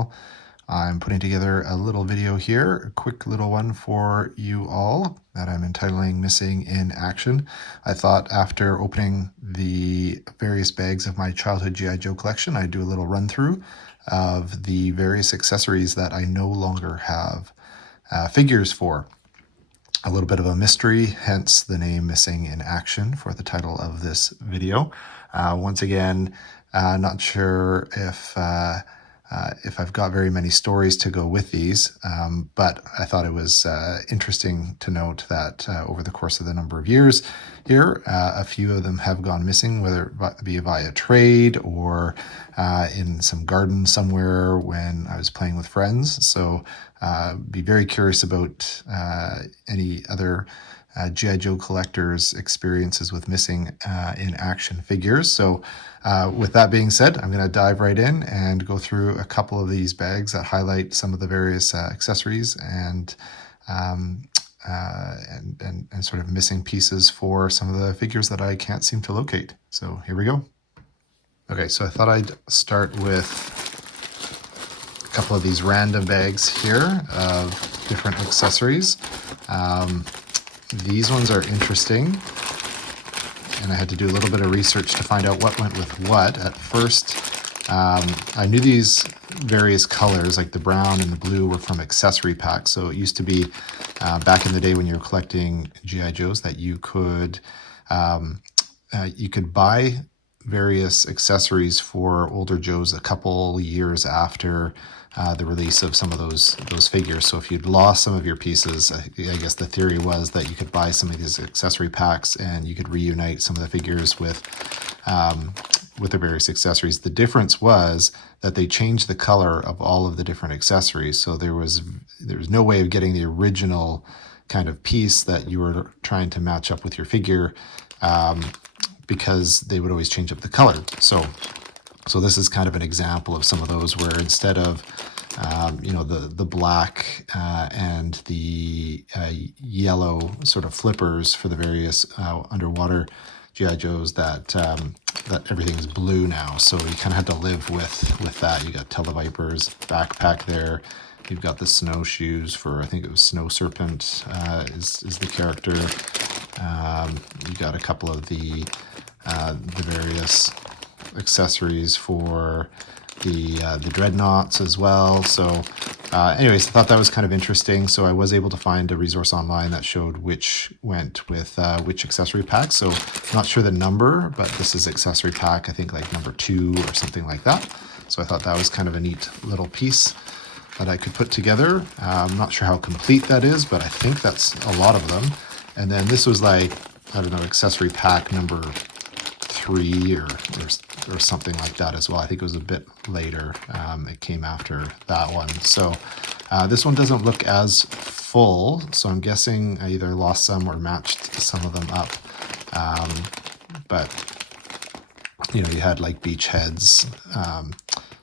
channel. I'm putting together a little video here, a quick little one for you all that I'm entitling Missing in Action. I thought after opening the various bags of my childhood G.I. Joe collection, I'd do a little run through of the various accessories that I no longer have figures for. A little bit of a mystery, hence the name Missing in Action for the title of this video. Once again, not sure if I've got very many stories to go with these, but I thought it was interesting to note that over the course of the number of years here, a few of them have gone missing, whether it be via trade or in some garden somewhere when I was playing with friends. So be very curious about any other G.I. Joe collectors' experiences with Missing in Action figures. So with that being said, I'm going to dive right in and go through a couple of these bags that highlight some of the various accessories and sort of missing pieces for some of the figures that I can't seem to locate. So here we go. Okay, so I thought I'd start with a couple of these random bags here of different accessories. These ones are interesting, and I had to do a little bit of research to find out what went with what. At first, I knew these various colors, like the brown and the blue, were from accessory packs. So it used to be back in the day when you were collecting G.I. Joes that you could buy various accessories for older Joes a couple years after the release of some of those figures. So if you'd lost some of your pieces, I guess the theory was that you could buy some of these accessory packs and you could reunite some of the figures with the various accessories. The difference was that they changed the color of all of the different accessories. So there was no way of getting the original kind of piece that you were trying to match up with your figure, because they would always change up the color. So this is kind of an example of some of those where instead of the black and the yellow sort of flippers for the various underwater G.I. Joes, that everything is blue now. So you kind of had to live with that. You got Televiper's backpack there. You've got the snowshoes for, I think it was Snow Serpent is the character. You got a couple of the various accessories for the dreadnoughts as well. So anyways, I thought that was kind of interesting. So I was able to find a resource online that showed which went with which accessory pack. So I'm not sure the number, but this is accessory pack, I think like number 2 or something like that. So I thought that was kind of a neat little piece that I could put together. I'm not sure how complete that is, but I think that's a lot of them. And then this was like, I don't know, accessory pack number 3 or something like that as well. I think it was a bit later. It came after that one. So this one doesn't look as full, so I'm guessing I either lost some or matched some of them up. But you had like Beachhead's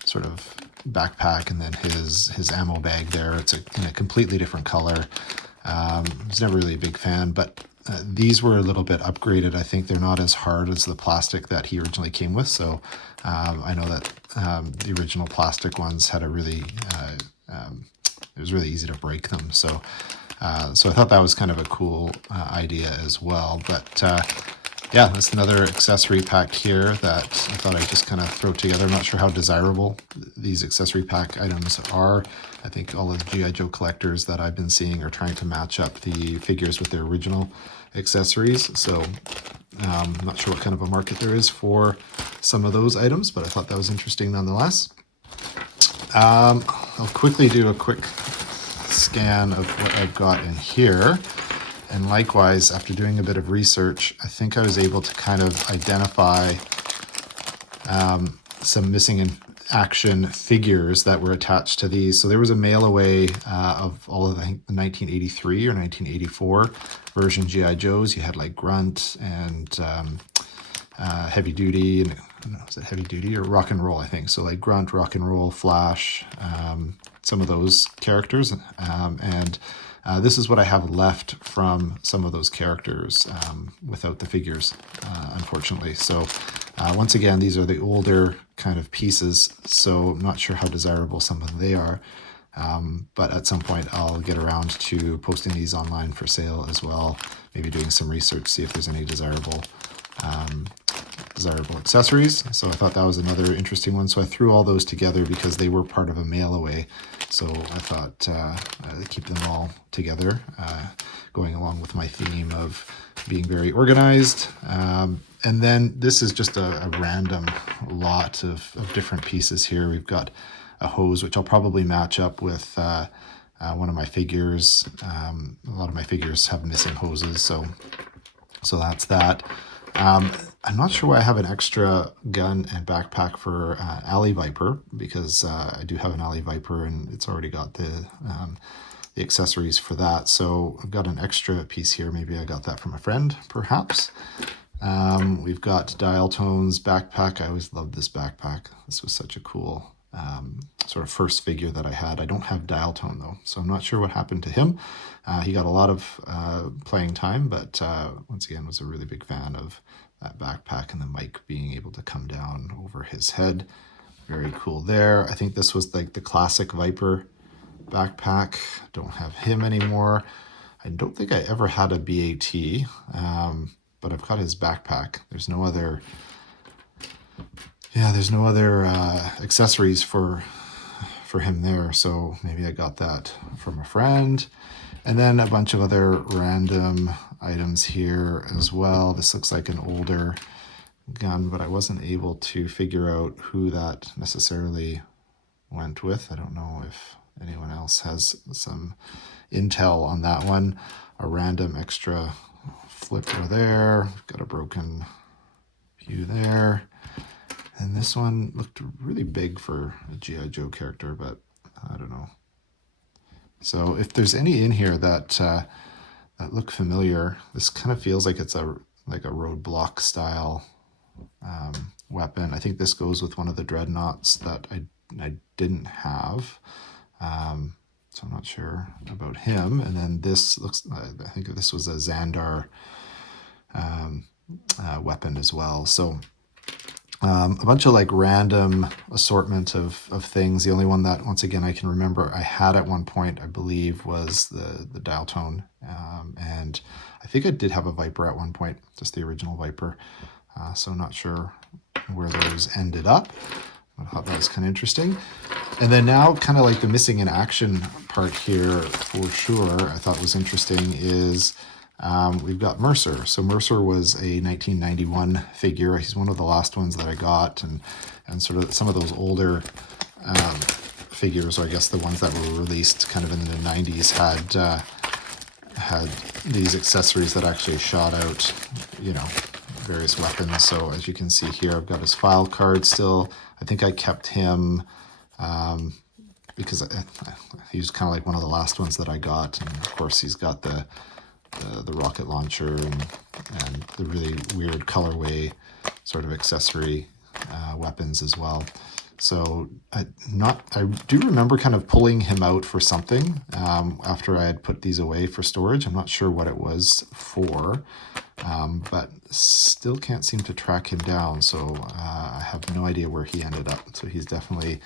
sort of backpack, and then his ammo bag there. It's in a completely different color. I was never really a big fan, but these were a little bit upgraded. I think they're not as hard as the plastic that he originally came with. So I know that the original plastic ones had a really, it was really easy to break them. So I thought that was kind of a cool idea as well. But yeah, that's another accessory pack here that I thought I'd just kind of throw together. I'm not sure how desirable these accessory pack items are. I think all of the G.I. Joe collectors that I've been seeing are trying to match up the figures with their original accessories. So I'm not sure what kind of a market there is for some of those items, but I thought that was interesting nonetheless. I'll quickly do a quick scan of what I've got in here. And likewise, after doing a bit of research, I think I was able to kind of identify some Missing in Action figures that were attached to these. So there was a mail away of all of the 1983 or 1984 version G.I. Joes. You had like Grunt and Heavy Duty, and I don't know, was it Heavy Duty or Rock and Roll, I think. So like Grunt, Rock and Roll, Flash, some of those characters. And this is what I have left from some of those characters without the figures, unfortunately. So Once again, these are the older kind of pieces, so I'm not sure how desirable some of them they are. But at some point I'll get around to posting these online for sale as well, maybe doing some research, see if there's any desirable accessories. So I thought that was another interesting one. So I threw all those together because they were part of a mail away. So I thought I'd keep them all together, going along with my theme of being very organized. And then this is just a random lot of different pieces here. We've got a hose, which I'll probably match up with one of my figures. A lot of my figures have missing hoses, so that's that. I'm not sure why I have an extra gun and backpack for Alley Viper, because I do have an Alley Viper and it's already got the accessories for that. So I've got an extra piece here. Maybe I got that from a friend, perhaps. We've got Dial Tone's backpack. I always loved this backpack. This was such a cool sort of first figure that I had. I don't have Dial Tone though, so I'm not sure what happened to him. He got a lot of playing time, but once again was a really big fan of that backpack and the mic being able to come down over his head. Very cool there. I think this was like the classic Viper backpack. Don't have him anymore. I don't think I ever had a BAT, but I've got his backpack. There's no other accessories for him there, so maybe I got that from a friend. And then a bunch of other random items here as well. This looks like an older gun, but I wasn't able to figure out who that necessarily went with. I don't know if anyone else has some intel on that one. A random extra flipper there. We've got a broken view there. And this one looked really big for a G.I. Joe character, but I don't know. So if there's any in here that that look familiar, this kind of feels like it's a roadblock style weapon. I think this goes with one of the dreadnoughts that I didn't have. So I'm not sure about him. And then this looks, I think this was a Xandar weapon as well. So a bunch of like random assortment of things. The only one that, once again, I can remember I had at one point, I believe, was the Dial Tone. And I think I did have a Viper at one point, just the original Viper. So I'm not sure where those ended up. I thought that was kind of interesting. And then now kind of like the missing in action part here for sure, I thought was interesting is we've got Mercer. So Mercer was a 1991 figure. He's one of the last ones that I got, and sort of some of those older figures, or I guess the ones that were released kind of in the 90s, had these accessories that actually shot out, you know, various weapons. So as you can see here, I've got his file card still. I think I kept him because he was kind of like one of the last ones that I got, and of course he's got the rocket launcher and the really weird colorway sort of accessory weapons as well. So I do remember kind of pulling him out for something after I had put these away for storage. I'm not sure what it was for, but still can't seem to track him down. So I have no idea where he ended up. So he's definitely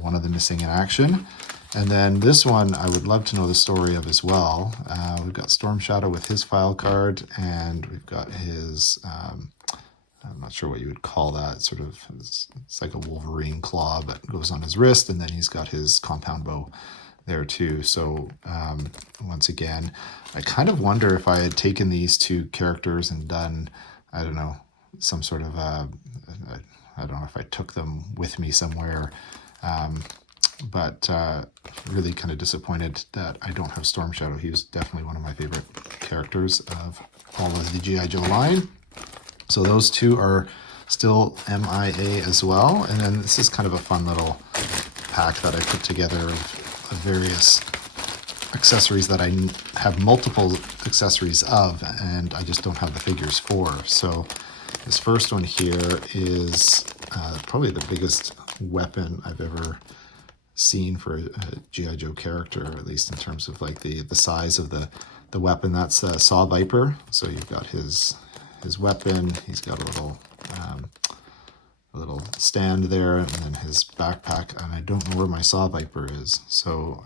one of the missing in action. And then this one, I would love to know the story of as well. We've got Storm Shadow with his file card, and we've got his, I'm not sure what you would call that, sort of, it's like a Wolverine claw that goes on his wrist, and then he's got his compound bow there too. So once again, I kind of wonder if I had taken these two characters and done, I don't know, some sort of, I don't know if I took them with me somewhere, but really kind of disappointed that I don't have Storm Shadow. He was definitely one of my favorite characters of all of the G.I. Joe line. So those two are still MIA as well. And then this is kind of a fun little pack that I put together of various accessories that I have multiple accessories of, and I just don't have the figures for. So this first one here is probably the biggest weapon I've ever seen for a G.I. Joe character, or at least in terms of like the size of the weapon. That's Saw Viper. So you've got his weapon. He's got a little little stand there, and then his backpack, and I don't know where my Saw Viper is. So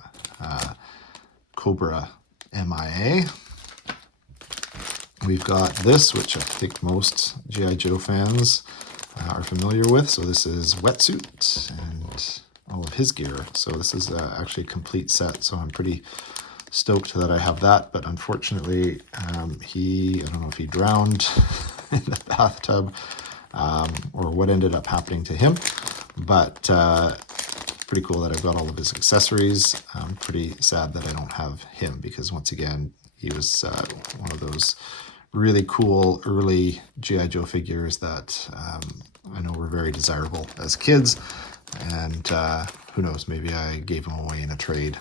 Cobra MIA. We've got this, which I think most G.I. Joe fans are familiar with. So this is Wetsuit and all of his gear. So this is actually a complete set, so I'm pretty stoked that I have that. But unfortunately, I don't know if he drowned in the bathtub or what ended up happening to him. But pretty cool that I've got all of his accessories. I'm pretty sad that I don't have him, because once again, he was one of those really cool early G.I. Joe figures that I know were very desirable as kids, and who knows, maybe I gave him away in a trade.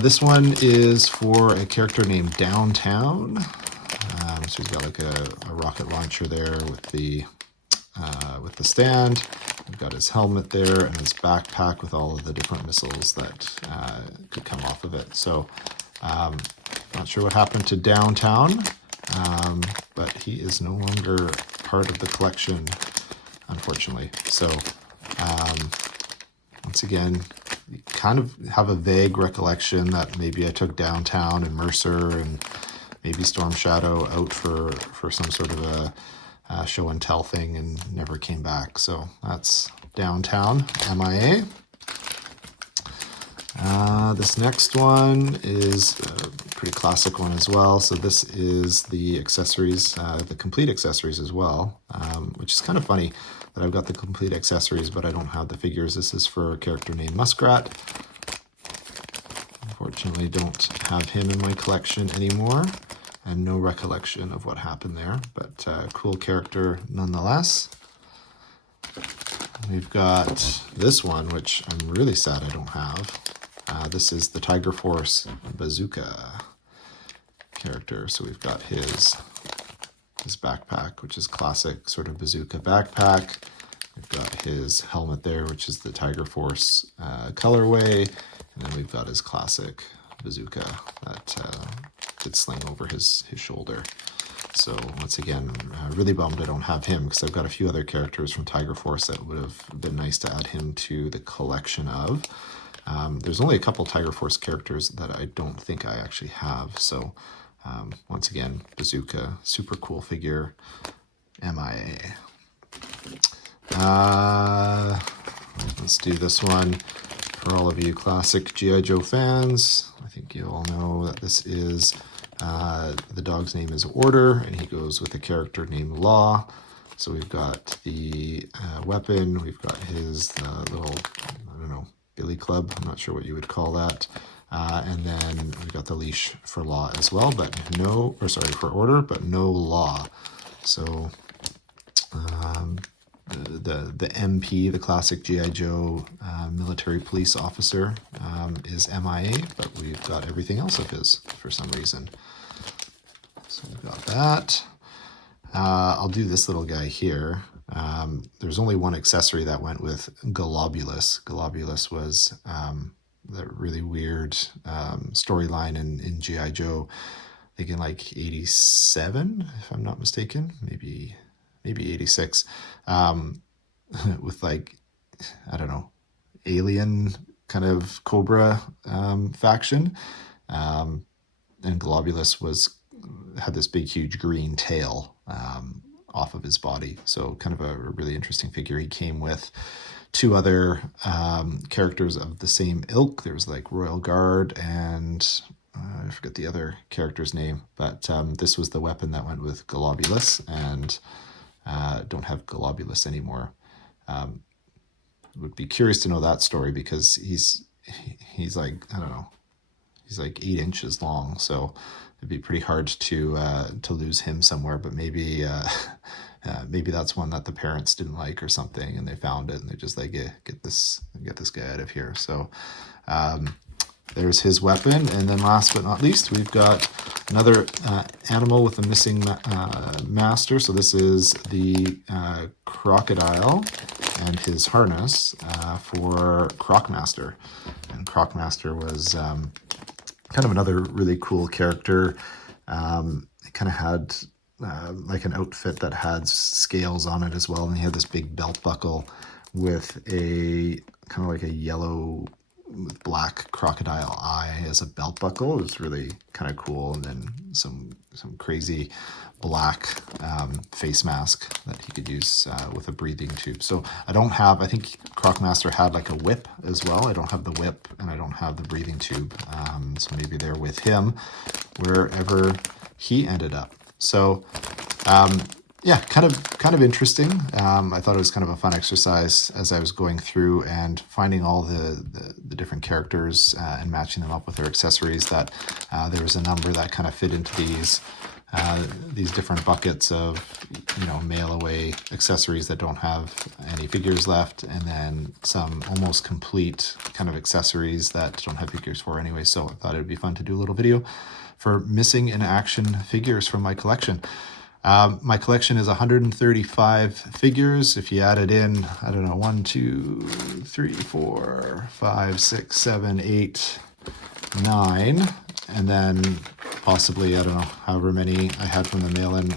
This one is for a character named Downtown. So he's got like a rocket launcher there with the stand. We've got his helmet there and his backpack with all of the different missiles that could come off of it. So not sure what happened to Downtown, but he is no longer part of the collection, unfortunately. So once again, you kind of have a vague recollection that maybe I took Downtown and Mercer and maybe Storm Shadow out for some sort of a show and tell thing and never came back. So that's Downtown MIA. This next one is a pretty classic one as well. So this is the accessories, the complete accessories as well, which is kind of funny that I've got the complete accessories, but I don't have the figures. This is for a character named Muskrat. Unfortunately, don't have him in my collection anymore, and no recollection of what happened there, but cool character nonetheless. We've got this one, which I'm really sad I don't have. This is the Tiger Force Bazooka character. So we've got his backpack, which is classic sort of bazooka backpack. We've got his helmet there, which is the Tiger Force colorway. And then we've got his classic bazooka that could sling over his shoulder. So once again, really bummed I don't have him, because I've got a few other characters from Tiger Force that would have been nice to add him to the collection of. There's only a couple Tiger Force characters that I don't think I actually have. So once again, Bazooka, super cool figure, MIA. Let's do this one for all of you classic G.I. Joe fans. I think you all know that this is, the dog's name is Order, and he goes with a character named Law. So we've got the weapon, we've got his little, I don't know, billy club, I'm not sure what you would call that. And then we've got the leash for Law as well, but no, or sorry, for Order, but no Law. So the MP, the classic G.I. Joe military police officer, is MIA, but we've got everything else of his for some reason. So we've got that. I'll do this little guy here. There's only one accessory that went with Globulus. Globulus was the really weird storyline in G.I. Joe, I think in like 87, if I'm not mistaken, maybe 86, with like, I don't know, alien kind of Cobra faction. And Globulus had this big, huge green tail off of his body. So kind of a really interesting figure. He came with two other characters of the same ilk. There was like Royal Guard and I forget the other character's name, but this was the weapon that went with Globulus, and don't have Globulus anymore. Would be curious to know that story, because he's like, I don't know, he's like 8 inches long, so it'd be pretty hard to lose him somewhere. But maybe maybe that's one that the parents didn't like or something, and they found it and they're just like, get this guy out of here. So there's his weapon. And then last but not least, we've got another animal with a missing master. So this is the crocodile and his harness for Crocmaster. And Crocmaster was kind of another really cool character. It kind of had like an outfit that had scales on it as well, and he had this big belt buckle with a kind of like a yellow with black crocodile eye as a belt buckle. It was really kind of cool, and then some crazy black face mask that he could use with a breathing tube. So I don't have, I think Crocmaster had like a whip as well. I don't have the whip and I don't have the breathing tube. So maybe they're with him wherever he ended up. So yeah, kind of interesting. I thought it was kind of a fun exercise as I was going through and finding all the different characters and matching them up with their accessories, that there was a number that kind of fit into these different buckets of, you know, mail away accessories that don't have any figures left, and then some almost complete kind of accessories that don't have figures for anyway. So I thought it would be fun to do a little video for missing in action figures from my collection. My collection is 135 figures. If you added in, I don't know, 1, 2, 3, 4, 5, 6, 7, 8, 9, and then possibly, I don't know, however many I had from the mail-in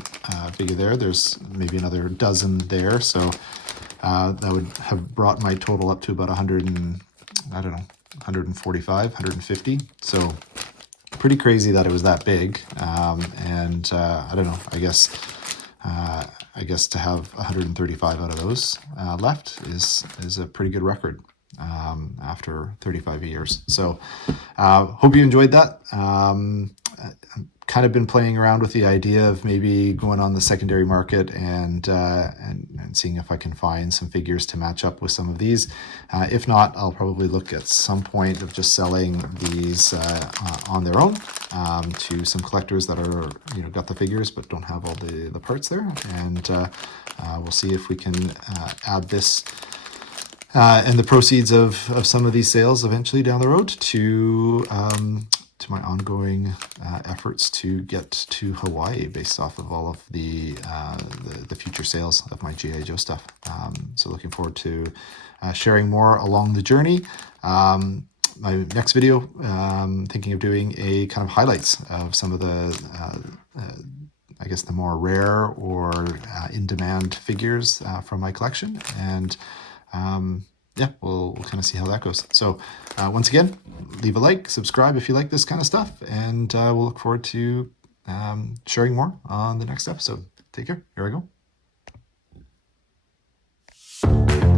figure there. There's maybe another dozen there. So that would have brought my total up to about 100 and, I don't know, 145, 150. So pretty crazy that it was that big. And I don't know, I guess to have 135 out of those left is a pretty good record after 35 years. So hope you enjoyed that. I've kind of been playing around with the idea of maybe going on the secondary market and seeing if I can find some figures to match up with some of these. If not, I'll probably look at some point of just selling these on their own to some collectors that are, you know, got the figures but don't have all the parts there. And we'll see if we can add this and the proceeds of some of these sales eventually down the road to my ongoing efforts to get to Hawaii based off of all of the future sales of my G.I. Joe stuff. So looking forward to sharing more along the journey. My next video, thinking of doing a kind of highlights of some of the I guess the more rare or in-demand figures from my collection, and yeah, we'll kind of see how that goes. So once again, leave a like, subscribe if you like this kind of stuff, and we'll look forward to sharing more on the next episode. Take care. Here I go.